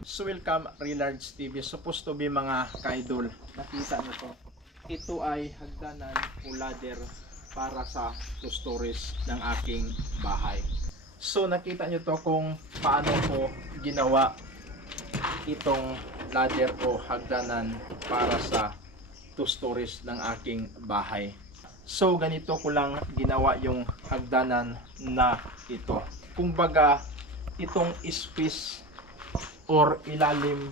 So welcome Relards TV. Supposed to be mga kaidol. Nakita nyo to. Ito ay hagdanan o ladder para sa two stories ng aking bahay. So nakita nyo to kung paano ko ginawa itong ladder o hagdanan para sa two stories ng aking bahay. So ganito ko lang ginawa yung hagdanan na ito. Kumbaga itong space or ilalim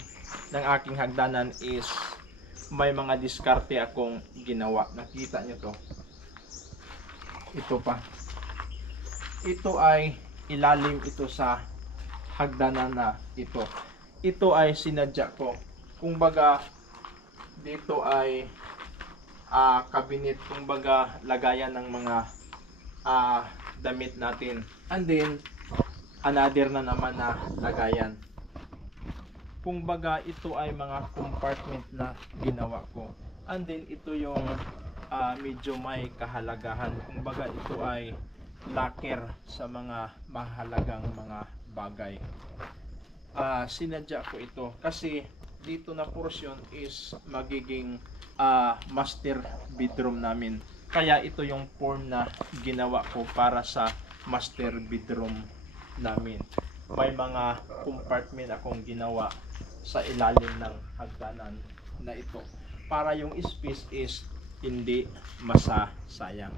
ng aking hagdanan is may mga diskarte akong ginawa. Nakita nyo to. Ito pa. Ito ay ilalim ito sa hagdanan na ito. Ito ay sinadya ko. Kumbaga dito ay ah cabinet, kumbaga lagayan ng mga ah damit natin. And then another na naman na lagayan. Kung baga ito ay mga compartment na ginawa ko. And then ito yung ah, medyo may kahalagahan. Kung baga ito ay locker sa mga mahalagang mga bagay. Ah, sinadya ko ito kasi dito na portion is magiging ah, master bedroom namin. Kaya ito yung form na ginawa ko para sa master bedroom namin. May mga compartment akong ginawa sa ilalim ng hagdanan na ito para yung space is hindi masasayang.